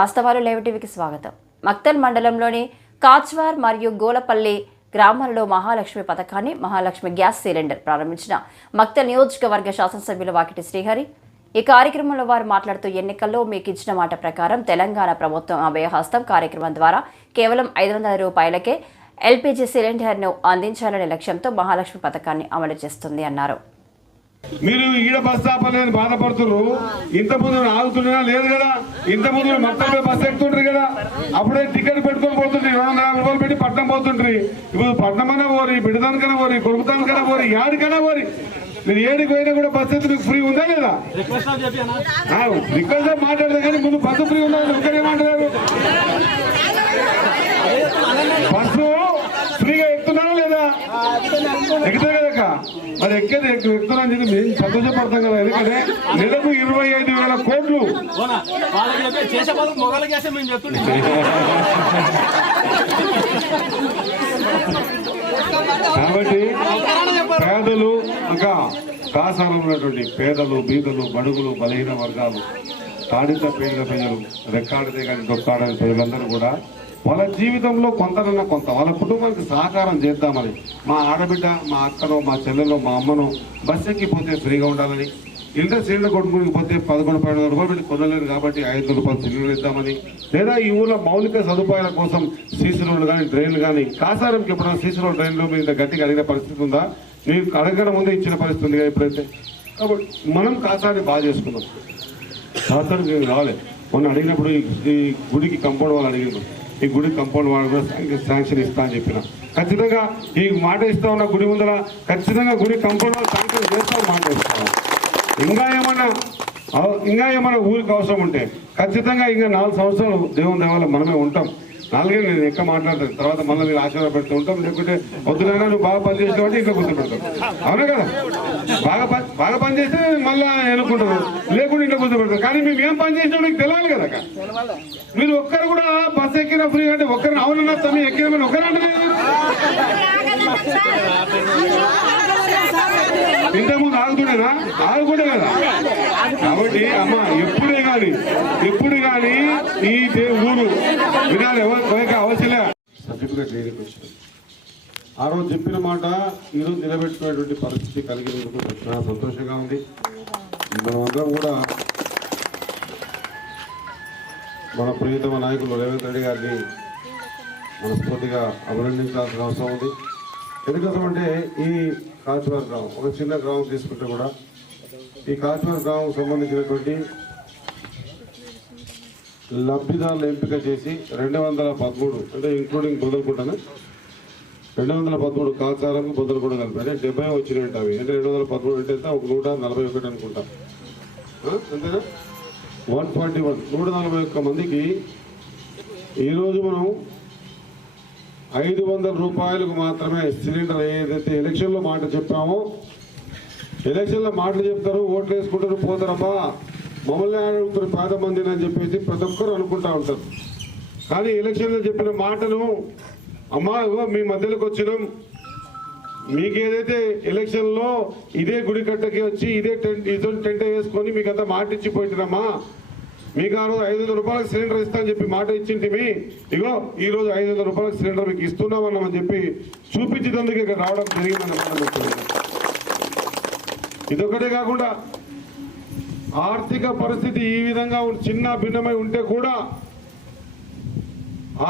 వాస్తవాలు లైవ్ టీవీకి స్వాగతం. మక్తల్ మండలంలోని కాచ్వార్ మరియు గోలపల్లి గ్రామాలలో మహాలక్ష్మి పథకాన్ని మహాలక్ష్మి గ్యాస్ సిలిండర్ ప్రారంభించిన మక్తల్ నియోజకవర్గ శాసనసభ్యులు వాకిటి శ్రీహరి ఈ కార్యక్రమంలో వారు మాట్లాడుతూ ఎన్నికల్లో మీకు ఇచ్చిన మాట ప్రకారం తెలంగాణ ప్రభుత్వం అభయహస్తం కార్యక్రమం ద్వారా కేవలం 500 రూపాయలకే ఎల్పీజీ సిలిండర్ను అందించాలనే లక్ష్యంతో మహాలక్ష్మి పథకాన్ని అమలు చేస్తుంది అన్నారు. మీరు ఈడ బస్ ఆపలేని బాధపడుతున్నారు. ఇంత ముందు ఆగుతున్నా లేదు కదా, ఇంత ముందు మొత్తం బస్ ఎక్కుతుంటారు కదా, అప్పుడే టికెట్ పెట్టుకొని పోతుండ్రి, 250 రూపాయలు పెట్టి పట్నం పోతుండ్రి. ఇప్పుడు పట్నమన్నా పోరి, బిడ్డదానికైనా పోరి, కొడుకుతానికైనా పోరి, యాడికైనా పోరి, మీరు ఏడికి పోయినా కూడా బస్ అయితే మీకు ఫ్రీ ఉందా లేదా? రిక్వెస్ట్ మాట్లాడదా కానీ ముందు బస్సు ఫ్రీ ఉందా? ఇంకనే మాట్లాడారు. బస్సు ఫ్రీగా ఎక్కుతున్నారా లేదా? ఎక్కుతారు కదా, మరి ఎక్కేది ఎక్కుతున్నా అని చెప్పి మేము సంతోషపడతాం కదా. ఎందుకంటే నెలకు 25,000 కోట్లు. కాబట్టి పేదలు ఇంకా కాసారం ఉన్నటువంటి పేదలు, బీదలు, బడుగులు, బలహీన వర్గాలు, తాడిత పేద ప్రజలు, రెక్కాడితే కానీ దొక్కాడని ప్రజలందరూ కూడా వాళ్ళ జీవితంలో కొంతనన్నా కొంత వాళ్ళ కుటుంబానికి సహకారం చేద్దామని, మా ఆడబిడ్డ, మా అక్కనో, మా చెల్లెలో, మా అమ్మనో బస్ ఎక్కిపోతే ఫ్రీగా ఉండాలని, ఇంటర్ సిలిండర్ కొట్టుకుని పోతే 11,500 రూపాయలు పెట్టి కొనలేరు కాబట్టి 500 రూపాయలు సిలిండర్ ఇద్దామని, లేదా ఈ ఊళ్ళో మౌలిక సదుపాయాల కోసం సీసీ రోడ్లు కానీ డ్రైన్లు కానీ, కాసారంకి ఎప్పుడైనా సీసీ రోడ్ డ్రైన్లు మీద గట్టిగా అడిగిన పరిస్థితి ఉందా? మీరు అడగడం ముందే ఇచ్చిన పరిస్థితి ఉంది ఎప్పుడైతే. కాబట్టి మనం కాసాన్ని బాగా చేసుకున్నాం. కాసానికి రాలేదు. మొన్న అడిగినప్పుడు ఈ గుడికి కంపౌండ్ వాళ్ళు అడిగినారు, ఈ గుడి కంపౌండ్ వాళ్ళు కూడా శాంక్షన్ ఇస్తా అని చెప్పిన. ఖచ్చితంగా ఈ మాట ఇస్తా ఉన్న గుడి ముందర ఖచ్చితంగా గుడి కంపౌండ్ వాళ్ళు శాంక్షన్ చేస్తామని మాట ఇస్తాం. ఇంకా ఏమైనా ఊరికి అవసరం ఉంటే ఖచ్చితంగా ఇంకా 4 సంవత్సరాలు దేవుని దేవాల మనమే ఉంటాం. 4 నేను ఎక్క మాట్లాడతాను, తర్వాత మళ్ళీ మీరు ఆశీర్వాద పెడుతూ ఉంటాం. లేకుంటే వద్దునైనా నువ్వు బాగా పనిచేసిన కాబట్టి ఇంకా గుర్తుపెడతావు. అవునా కదా? బాగా పనిచేస్తే మళ్ళీ ఎన్నుకుంటారు, లేకుంటే ఇంకా గుర్తుపెడతారు. కానీ మేము ఏం పని చేసినా మీకు తెలియాలి కదా. మీరు ఒక్కరు కూడా బస్ ఎక్కిన ఫ్రీ అంటే ఒక్కరిని అవునన్నా తమ్మి ఎక్కినామని ఒక్కరంటే ఇంతకుముందు ఆగుతుండేనా? ఆగుకుంటే కదా. కాబట్టి అమ్మ ఎప్పుడు కానీ ఈ ఊరు వినాలి, ఎవరికి అవసరం సర్టిఫికేట్ లేనికి వచ్చిన ఆ రోజు చెప్పిన మాట ఈరోజు నిలబెట్టుకునేటువంటి పరిస్థితి కలిగినందుకు చాలా సంతోషంగా ఉంది. మనమందరం కూడా మన ప్రియతమ నాయకులు రేవంత్ రెడ్డి గారిని మనస్ఫూర్తిగా అభినందించాల్సిన అవసరం ఉంది. ఎందుకోసమంటే ఈ కాచ్వార్ గ్రామం ఒక చిన్న గ్రామం తీసుకుంటే కూడా ఈ కాచ్వార్ గ్రామం సంబంధించినటువంటి లబ్ధిదారులు ఎంపిక చేసి 213 అంటే ఇంక్లూడింగ్ బొదలకుంటాను 213 కాచారం బొదలకుంట కలిపి అంటే 70 వచ్చినట్టు అవి అంటే 213 అంటే ఒక 141 అనుకుంటా, అంతేనా? 141 మందికి ఈరోజు మనం 500 రూపాయలకు మాత్రమే సిలిండర్. ఏదైతే ఎలక్షన్లో మాట చెప్పామో, ఎలక్షన్లో మాటలు చెప్తారు, ఓట్లు వేసుకుంటారు, పోతారమ్మా మమ్మల్ని అడుగుతారు పేద మందిని అని చెప్పేసి ప్రతి ఒక్కరు అనుకుంటా ఉంటారు. కానీ ఎలక్షన్లో చెప్పిన మాటను అమ్మా మీ మధ్యలోకి వచ్చినాం, మీకు ఏదైతే ఎలక్షన్లో ఇదే గుడి కట్టకి వచ్చి ఇదే టెంట్ వేసుకొని మీకు అంతా మాట ఇచ్చిపోయినామా, మీకు ఆ రోజు 500 రూపాయలకు సిలిండర్ ఇస్తా అని చెప్పి మాట ఇచ్చింటిమి, ఇగో ఈ రోజు 500 రూపాయలకు సిలిండర్ మీకు ఇస్తున్నామన్నామని చెప్పి చూపించేందుకు ఇక్కడ రావడం జరిగిందని. ఇదొకటే కాకుండా ఆర్థిక పరిస్థితి ఈ విధంగా చిన్న భిన్నమై ఉంటే కూడా,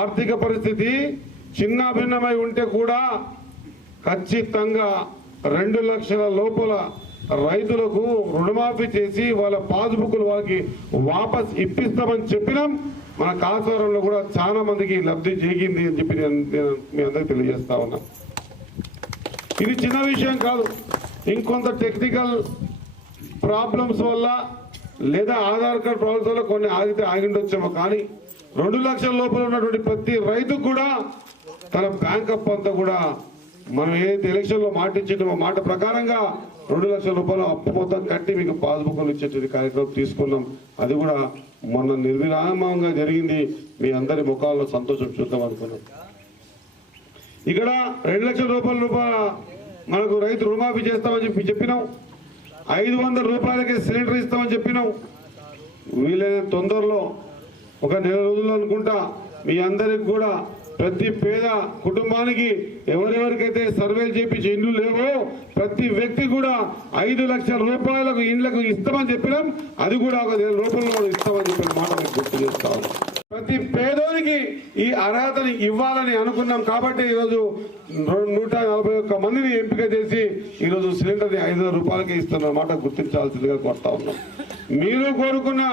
ఆర్థిక పరిస్థితి చిన్న భిన్నమై ఉంటే కూడా ఖచ్చితంగా 2 లక్షల లోపల రైతులకు రుణమాఫీ చేసి వాళ్ళ పాస్బుక్లు వాళ్ళకి వాపస్ ఇప్పిస్తామని చెప్పినాం. మన కాసారంలో కూడా చాలా మందికి లబ్ధి చేగింది అని చెప్పి నేను మీ అందరికి తెలియజేస్తా ఉన్నా. ఇది చిన్న విషయం కాదు. ఇంకొంత టెక్నికల్ ప్రాబ్లమ్స్ వల్ల లేదా ఆధార్ కార్డ్ ప్రాబ్లమ్స్ వల్ల కొన్ని ఆగిండొచ్చేమో, కానీ 2 లక్షల లోపల ఉన్నటువంటి ప్రతి రైతుకు కూడా తన బ్యాంక్ అప్ అంతా కూడా మనం ఏదైతే ఎలక్షన్లో మాట ఇచ్చిందో మాట ప్రకారంగా 2 లక్షల రూపాయలు అప్పు మొత్తం కట్టి మీకు పాస్బుక్లు ఇచ్చేటువంటి కార్యక్రమం తీసుకున్నాం. అది కూడా మొన్న నిర్విరామంగా జరిగింది. మీ అందరి ముఖాల్లో సంతోషం చూద్దాం అనుకున్నాం. ఇక్కడ 2 లక్షల రూపాయల మనకు రైతు రుణమాఫీ చేస్తామని చెప్పినాం. 500 రూపాయలకే సిలిండర్ ఇస్తామని చెప్పినాం. వీలైన తొందరలో ఒక నెల రోజులు అనుకుంటా మీ అందరికి కూడా ప్రతి పేద కుటుంబానికి ఎవరెవరికైతే సర్వేలు చేపించి ఇండ్లు లేవో ప్రతి వ్యక్తి కూడా 5 లక్షల రూపాయలకు ఇండ్లకు ఇస్తామని చెప్పినాం. అది కూడా ఒక నెల రూపాయలు ఇస్తామని చెప్పిన మాట మీకు గుర్తు చేస్తాం. ప్రతి పేదోనికి ఈ అర్హతని ఇవ్వాలని అనుకున్నాం కాబట్టి ఈరోజు 141 మందిని ఎంపిక చేసి ఈరోజు సిలిండర్ని 500 రూపాయలకే ఇస్తున్న మాట గుర్తించాల్సిందిగా కోరుతా ఉన్నాం. మీరు కోరుకున్న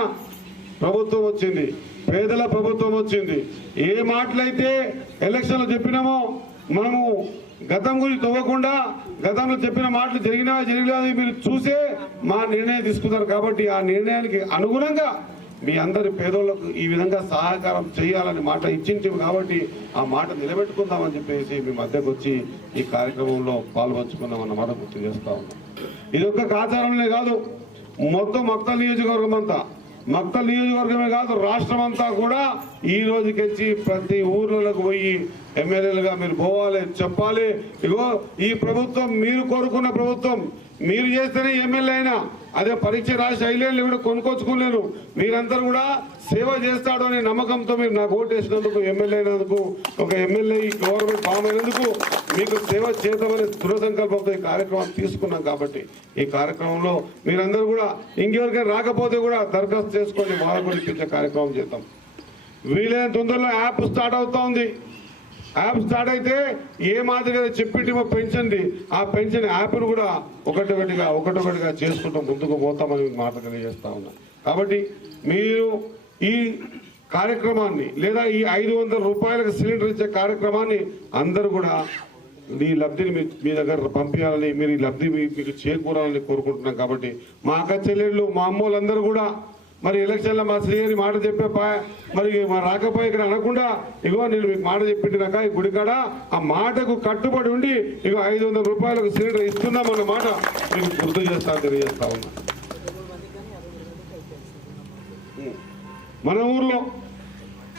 ప్రభుత్వం వచ్చింది, పేదల ప్రభుత్వం వచ్చింది. ఏ మాటలైతే ఎలక్షన్లో చెప్పినామో మనము గతం గురించి తవ్వకుండా గతంలో చెప్పిన మాటలు జరిగినది మీరు చూసే మా నిర్ణయం తీసుకున్నారు. కాబట్టి ఆ నిర్ణయానికి అనుగుణంగా మీ అందరి పేదోళ్లకు ఈ విధంగా సహకారం చేయాలని మాట ఇచ్చింటివి కాబట్టి ఆ మాట నిలబెట్టుకుందామని చెప్పేసి మీ మధ్యకు వచ్చి ఈ కార్యక్రమంలో పాల్పంచుకుందాం అన్న మాట గుర్తు చేస్తా ఉన్నాం. ఇది ఒక్క కాచారంలో కాదు, మొత్తం మక్తల్ నియోజకవర్గం అంతా, మక్తల్ నియోజకవర్గమే కాదు రాష్ట్రం అంతా కూడా ఈ రోజుకెచ్చి ప్రతి ఊర్లకు పోయి ఎమ్మెల్యేలుగా మీరు పోవాలి, చెప్పాలి. ఇగో ఈ ప్రభుత్వం మీరు కోరుకున్న ప్రభుత్వం, మీరు చేస్తేనే ఎమ్మెల్యే అయినా అదే పరీక్ష రాసి ఐలేళ్ళు కూడా కొనుక్కొచ్చుకోలేరు. మీరందరూ కూడా సేవ చేస్తాడు అనే నమ్మకంతో మీరు నాకు ఓటేసినందుకు, ఎమ్మెల్యే అయినందుకు, ఒక ఎమ్మెల్యే గవర్నమెంట్ ఫామ్ అయినందుకు మీకు సేవ చేద్దామనే దృఢ సంకల్పంతో ఈ కార్యక్రమం తీసుకున్నాం. కాబట్టి ఈ కార్యక్రమంలో మీరందరూ కూడా ఇంకెవరికైనా రాకపోతే కూడా దరఖాస్తు చేసుకొని వాళ్ళ కూడా ఇప్పించే కార్యక్రమం చేద్దాం. వీలైన తొందరలో యాప్ స్టార్ట్ అవుతా ఉంది. యాప్ స్టార్ట్ అయితే ఏ మాదిరిగా చెప్పిటిమో పెన్షన్ది ఆ పెన్షన్ యాప్ను కూడా ఒకటొకటిగా చేసుకుంటూ ముందుకు పోతామని మాట తెలియజేస్తా ఉన్నా. కాబట్టి మీరు ఈ కార్యక్రమాన్ని లేదా ఈ 500 రూపాయలకు సిలిండర్ ఇచ్చే కార్యక్రమాన్ని అందరూ కూడా ఈ లబ్ధిని మీ దగ్గర పంపించాలని, మీరు ఈ లబ్ధి మీకు చేకూరాలని కోరుకుంటున్నాం. కాబట్టి మా అక్క చెల్లెళ్ళు మా అమ్మోళ్ళందరూ కూడా మరి ఎలక్షన్లో మా శ్రీహరి మాట చెప్పే మరి మా రాకపోయి ఇక్కడ అనకుండా ఇగో నేను మీకు మాట చెప్పింటినాక ఈ గుడికాడ ఆ మాటకు కట్టుబడి ఉండి ఇగో 500 రూపాయలకు సిలిండర్ ఇస్తున్నామన్న మాట మీకు గుర్తు తెలియజేస్తా ఉన్నా. మన ఊర్లో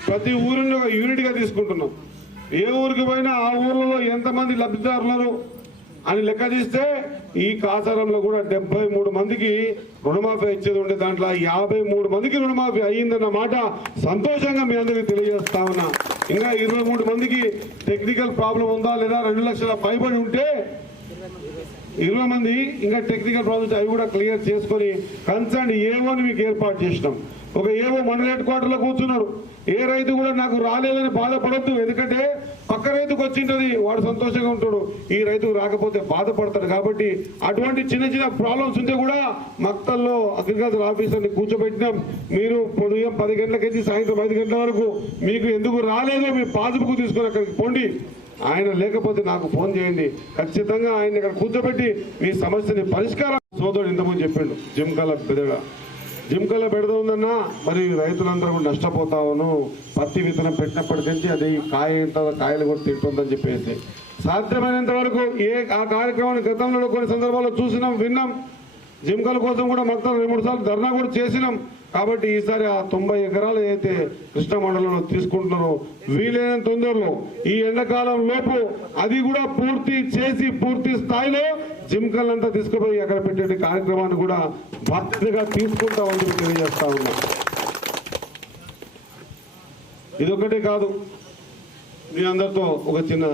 ప్రతి ఊరిని ఒక యూనిట్గా తీసుకుంటున్నాం. ఏ ఊరికి పోయినా ఆ ఊర్లలో ఎంతమంది లబ్ధిదారులు అని లెక్క తీస్తే ఈ కాసారంలో కూడా 73 మందికి రుణమాఫీ ఇచ్చేది ఉండే, దాంట్లో 53 మందికి రుణమాఫీ అయ్యిందన్న మాట సంతోషంగా మీ అందరికీ తెలియజేస్తా ఉన్నా. ఇంకా 23 మందికి టెక్నికల్ ప్రాబ్లం ఉందా లేదా 2 లక్షల పైబడి ఉంటే 20 మంది ఇంకా టెక్నికల్ ప్రాబ్లమ్స్ అవి కూడా క్లియర్ చేసుకొని కన్సర్న్ ఏవోని మీకు ఏర్పాటు చేసినాం. ఒక ఏవో మండల హెడ్ క్వార్టర్లో కూర్చున్నారు. ఏ రైతు కూడా నాకు రాలేదని బాధపడద్దు, ఎందుకంటే పక్క రైతుకు వచ్చింటది వాడు సంతోషంగా ఉంటాడు, ఈ రైతుకు రాకపోతే బాధపడతాడు. కాబట్టి అటువంటి చిన్న చిన్న ప్రాబ్లమ్స్ ఉంటే కూడా మక్తల్లో అగ్రికల్చర్ ఆఫీసర్ని కూర్చోబెట్టినాం. మీరు ఉదయం 10 గంటలకెళ్ళి సాయంత్రం 5 గంటల వరకు మీకు ఎందుకు రాలేదో మీ పాస్బుక్ తీసుకొని అక్కడికి పోండి. ఆయన లేకపోతే నాకు ఫోన్ చేయండి, ఖచ్చితంగా ఆయన ఇక్కడ కూర్చోబెట్టి మీ సమస్యని పరిష్కారం. సోదరుడు ఇంతకుముందు చెప్పిండు జిమ్కల బెడద ఉందన్నా, మరి రైతులందరూ కూడా నష్టపోతావును, పత్తి విత్తనం పెట్టినప్పటి నుంచి అది కాయలు కూడా తింటుందని చెప్పేసి సాధ్యమైనంత వరకు ఆ కార్యక్రమాన్ని గతంలో కొన్ని సందర్భాల్లో చూసినాం, విన్నాం. జిమ్కల కోసం కూడా మొత్తం 2-3 సార్లు ధర్నా కూడా చేసినాం. కాబట్టి ఈసారి ఆ 90 ఎకరాలు అయితే కృష్ణా మండలంలో తీసుకుంటున్నారో వీలైనంత తొందరలో ఈ ఎండాకాలం లోపు అది కూడా పూర్తి చేసి పూర్తి స్థాయిలో జిమ్కలంతా తీసుకుపోయి అక్కడ పెట్టే కార్యక్రమాన్ని కూడా బాధ్యతగా తీసుకుంటామని తెలియజేస్తా ఉన్నాం. ఇదొక్కటే కాదు, మీ అందరితో ఒక చిన్న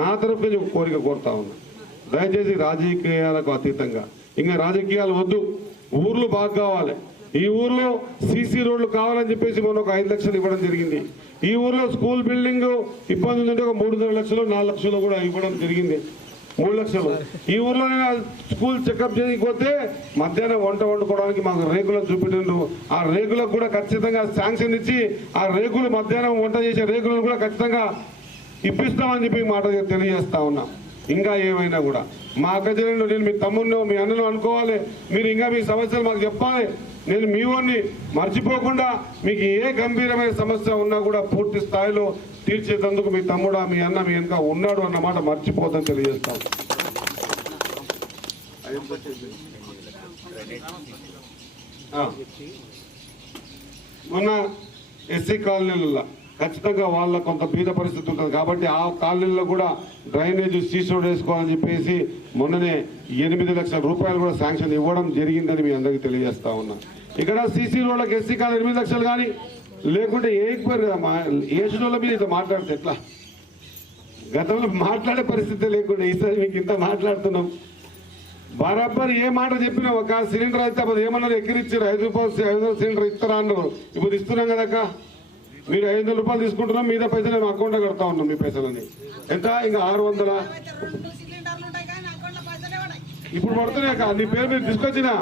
నా తరఫు నుంచి ఒక కోరిక కోరుతా ఉన్నా. దయచేసి రాజకీయాలకు అతీతంగా ఇంకా రాజకీయాలు వద్దు, ఊర్లు బాగా కావాలి. ఈ ఊర్లో సీసీ రోడ్లు కావాలని చెప్పేసి మనం ఒక 5 లక్షలు ఇవ్వడం జరిగింది. ఈ ఊర్లో స్కూల్ బిల్డింగ్ ఇబ్బంది ఉందంటే ఒక 3.5 లక్షలు 4 లక్షలు కూడా ఇవ్వడం జరిగింది. 3 లక్షలు. ఈ ఊర్లో స్కూల్ చెకప్ చేయకపోతే మధ్యాహ్నం వంట వండుకోవడానికి మాకు రేకులను చూపెట్టిండ్రు. ఆ రేకులకు కూడా ఖచ్చితంగా శాంక్షన్ ఇచ్చి ఆ రేకులు మధ్యాహ్నం వంట చేసే రేకులను కూడా ఖచ్చితంగా ఇప్పిస్తామని చెప్పి మాట తెలియజేస్తా ఉన్నా. ఇంకా ఏమైనా కూడా మా అక్క చెల్లెలు, నేను మీ తమ్ముడినో మీ అన్నను అనుకోవాలి, మీరు ఇంకా మీ సమస్యలు మాకు చెప్పాలి. నేను మీ వాడిని మర్చిపోకుండా మీకు ఏ గంభీరమైన సమస్య ఉన్నా కూడా పూర్తి స్థాయిలో తీర్చేందుకు మీ తమ్ముడా మీ అన్న మీ వెనుక ఉన్నాడు అన్నమాట మర్చిపోదని తెలియజేస్తాం. మొన్న ఎస్సీ కాలనీలలో ఖచ్చితంగా వాళ్ళ కొంత బీద పరిస్థితి ఉంటుంది కాబట్టి ఆ కాలనీలో కూడా డ్రైనేజ్ సీసీ రోడ్ వేసుకోవాలని చెప్పేసి మొన్ననే 8 లక్షల రూపాయలు కూడా శాంక్షన్ ఇవ్వడం జరిగిందని మీ అందరికీ తెలియజేస్తా ఉన్నా. ఇక్కడ సీసీ రోడ్లకు ఎస్సీ కాదు 8 లక్షలు కానీ లేకుంటే ఏకపోయారు కదా ఏసుల మీద ఇంత మాట్లాడితే ఎట్లా? గతంలో మాట్లాడే పరిస్థితి లేకుండా ఈసారి మీకు ఇంత మాట్లాడుతున్నాం. బరాబర్ ఏ మాట చెప్పినా ఒక సిలిండర్ అయితే అప్పుడు ఏమన్నారు ఎక్కిరిచ్చారు 5 రూపాయలు సిలిండర్ ఇస్తారా అన్నారు. ఇప్పుడు ఇస్తున్నాం కదక్క, మీరు 500 రూపాయలు తీసుకుంటున్నాం, మీద పైసలు మేము అకౌంట్లో కడతా ఉన్నాం. మీ పైసలని ఎంత ఇంకా 600 ఇప్పుడు పడుతున్నాయి అక్క. నీ పేరు మీరు తీసుకొచ్చినా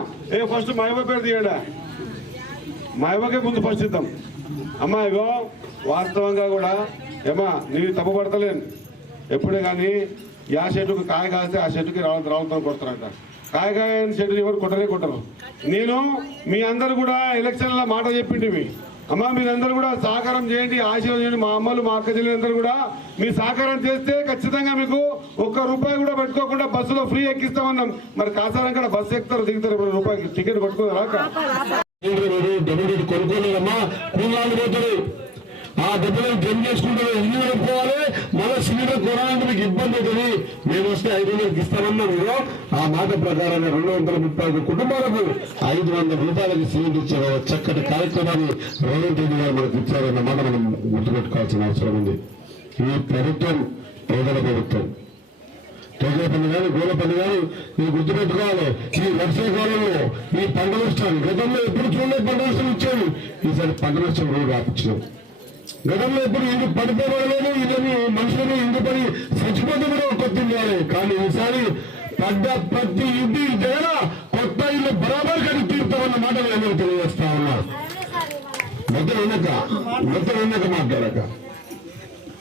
ఫస్ట్ మా అవ్వ పేరు తీయడా, మా అవ్వకే ముందు ఫస్ట్ ఇద్దాం. అమ్మా ఇగో వాస్తవంగా కూడా ఏమా నేను తప్పు పడతలేను. ఎప్పుడే కానీ ఆ షెడ్డుకు కాయ కాస్తే ఆ షెడ్డుకి రావులతో కొడతారంట. కాయని షెడ్డు ఎవరు కొట్టరు. నేను మీ అందరు కూడా ఎలక్షన్ల మాట చెప్పింటివి. అమ్మ మీరందరూ కూడా సహకారం చేయండి, ఆశీర్వాదం చేయండి. మా అమ్మలు మా అక్క చెల్లెలందరూ కూడా మీ సహకారం చేస్తే ఖచ్చితంగా మీకు 1 రూపాయి కూడా పెట్టుకోకుండా బస్సులో ఫ్రీ ఎక్కిస్తామన్నాం. మరి కాసారం కూడా బస్సు ఎక్కుతారు దిగుతారు, 1 రూపాయికి టికెట్ పట్టుకోరాక కొనుక్కోలేదమ్మా. కూలాలు పోతారు, ఆ డబ్బులను జమ చేసుకుంటారు, ఇల్లు కలుపుకోవాలి. మళ్ళీ సిలిండర్ కొనాలంటే మీకు ఇబ్బంది అవుతుంది. మేము వస్తే 500 ఇస్తామన్నా మీరు ఆ మాట ప్రకారంగా 231 కుటుంబాలకు 500 రూపాయలకి సిలిండర్ ఇచ్చారు. చక్కటి కార్యక్రమాన్ని రేవంత్ రెడ్డి గారు మనకు ఇచ్చారన్న మాట మనం గుర్తుపెట్టుకోవాల్సిన అవసరం ఉంది. ఈ ప్రభుత్వం పేదల ప్రభుత్వం. తోగేపల్లి కానీ గోలపల్లి కానీ మీరు గుర్తుపెట్టుకోవాలి. ఈ వర్షాకాలంలో ఈ పంట నష్టాలు గతంలో ఎప్పుడు చూడలేదు. పంట నష్టం ఇచ్చాడు, ఈసారి పంట నష్టం రోడ్డు రాపించాం. గతంలో ఎప్పుడు ఇందు పడిపోవడలేదు, ఇదని మనుషులను ఇందు పడి చచ్చిపోతే కూడా కొట్టించాలి. కానీ ఈసారి పడ్డ ప్రతి ఇంటి దగ్గర కొత్త ఇల్లు బరాబర్ కట్టి తీరుతామన్న మాట నేను తెలియజేస్తా ఉన్నా. మొత్తం వెనక మాట్లాడక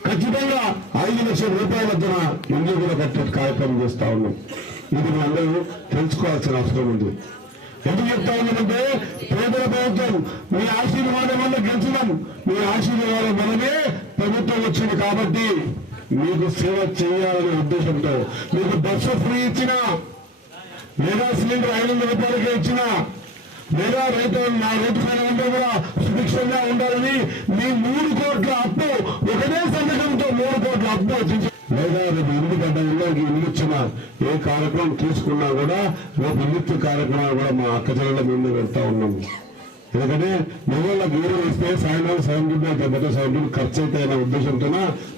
ఖచ్చితంగా 5 లక్షల రూపాయల వద్దన ఇల్లు కూడా కట్టే కార్యక్రమం చేస్తా ఉన్నాం. ఇది మీ అందరూ తెలుసుకోవాల్సిన అవసరం ఉంది. ఎందుకు చెప్తా ఉన్నామంటే పేదల ప్రభుత్వం మీ ఆశీర్వాదం వల్ల గెలిచినాం. మీ ఆశీర్వాదం వల్లనే ప్రభుత్వం వచ్చింది కాబట్టి మీకు సేవ చేయాలనే ఉద్దేశంతో మీకు బస్సు ఫ్రీ ఇచ్చిన, లేదా సిలిండర్ 500 రూపాయలకే ఇచ్చిన, లేదా నా రైతు పైన ఉంటే కూడా సుభిక్షంగా ఉండాలని మీ 3 కోట్ల అప్పు ఒకటే సందర్భంతో 3 కోట్ల అప్పు వచ్చింది. లేదా రేపు ఎందుకంటే ఇళ్ళకి ఇల్లు ఇచ్చిన ఏ కార్యక్రమం తీసుకున్నా కూడా రేపు ఇల్లు కార్యక్రమాలు కూడా మా అక్క చెల్లెల ముందు వెళ్తా ఉన్నాము. ఎందుకంటే మొదల గీరు ఇస్తే సాయంత్రం 7 ఖర్చు అయితే అనే ఉద్దేశంతో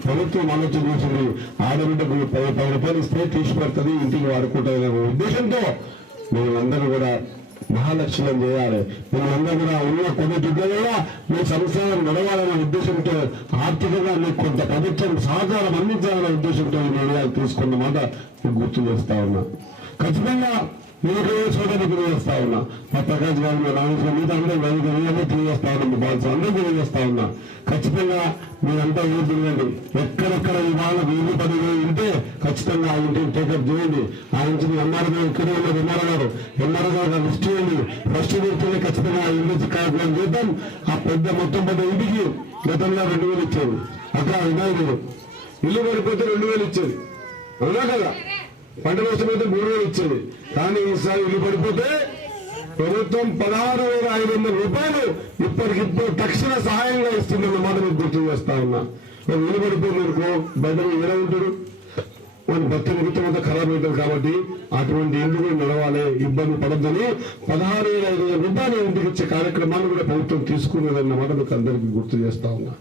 ప్రభుత్వం ఆలోచన చేసింది. ఆడబిడ్డకు 10 రూపాయలు ఇస్తే తీసి పెడుతుంది, ఇంటికి వాడుకుంటుంది అనే ఉద్దేశంతో మేమందరూ కూడా మహాలక్ష్యం చేయాలి. మేమందరూ కూడా ఉన్న కొన్ని దుడ్లలో మీ సంస్థలను నడవాలనే ఉద్దేశంతో ఆర్థికంగా మీకు కొంత ప్రభుత్వం సహకారం అందించాలనే ఉద్దేశంతో ఈ నిర్ణయాలు తీసుకున్న మాట గుర్తు చేస్తా ఉన్నా. ఖచ్చితంగా మీకు సోదరులు తెలియజేస్తా ఉన్నా. మా ప్రకాష్ గారు రామేశ్వరం మీద అందరూ తెలియజేస్తా ఉన్నా. మీ బాల్స్ అందరూ తెలియజేస్తా ఉన్నా. ఖచ్చితంగా మీరంతా ఊరుతుందండి. ఎక్కడెక్కడ ఇవాళ 1000 ఉంటే ఖచ్చితంగా ఆ ఇంటిని టేకప్ చేయండి. ఆ ఇంటిని ఎంఆర్ గారు ఇక్కడే ఉన్నారు, ఎంఆర్ గారు లిస్ట్ చేయండి. ఫస్ట్ చేస్తే ఖచ్చితంగా ఆ ఇంటి కార్యక్రమం చేద్దాం. ఆ పెద్ద మొత్తం పెద్ద ఇంటికి గతంలో 2000 ఇచ్చేది. అక్కడ వినాయకుడు ఇల్లు పడిపోతే 2000 ఇచ్చేది, అవునా కదా? పంట నష్టం అయితే 3000 ఇచ్చేది. కానీ ఈసారి ఇల్లు పడిపోతే ప్రభుత్వం 16,500 రూపాయలు ఇప్పటికిప్పుడు తక్షణ సహాయంగా ఇస్తుందన్నమాట మీకు గుర్తు చేస్తా ఉన్నా. ఇల్లు పడిపోయిన బయట ఎలా ఉంటాడు, మన భర్త నిమిత్తం ఖరాబ్ అవుతుంది. కాబట్టి అటువంటి ఇల్లు కూడా నడవాలి, ఇబ్బంది పడద్దని 16,500 రూపాయలు ఇంటికి ఇచ్చే కార్యక్రమాన్ని కూడా ప్రభుత్వం తీసుకున్నదన్నమాట మీకు అందరికీ గుర్తు చేస్తా ఉన్నా.